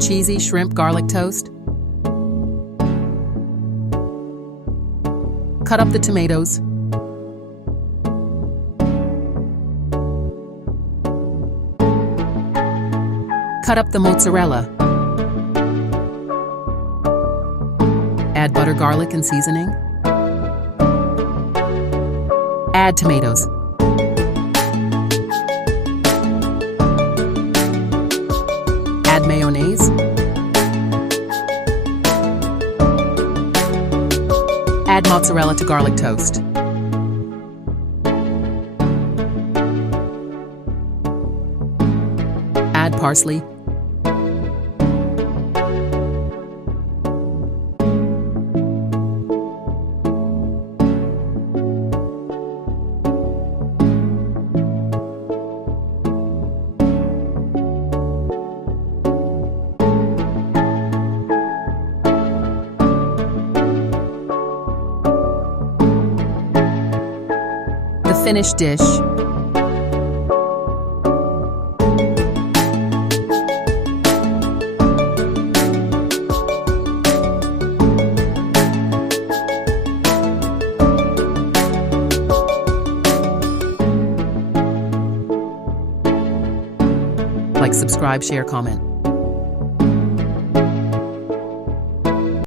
cheesy shrimp garlic toast. Cut up the tomatoes. Cut up the mozzarella. Add butter, garlic, and seasoning. Add tomatoes. Add mayonnaise. Add mozzarella to garlic toast. Add parsley. Finished dish. Like, subscribe, share, comment.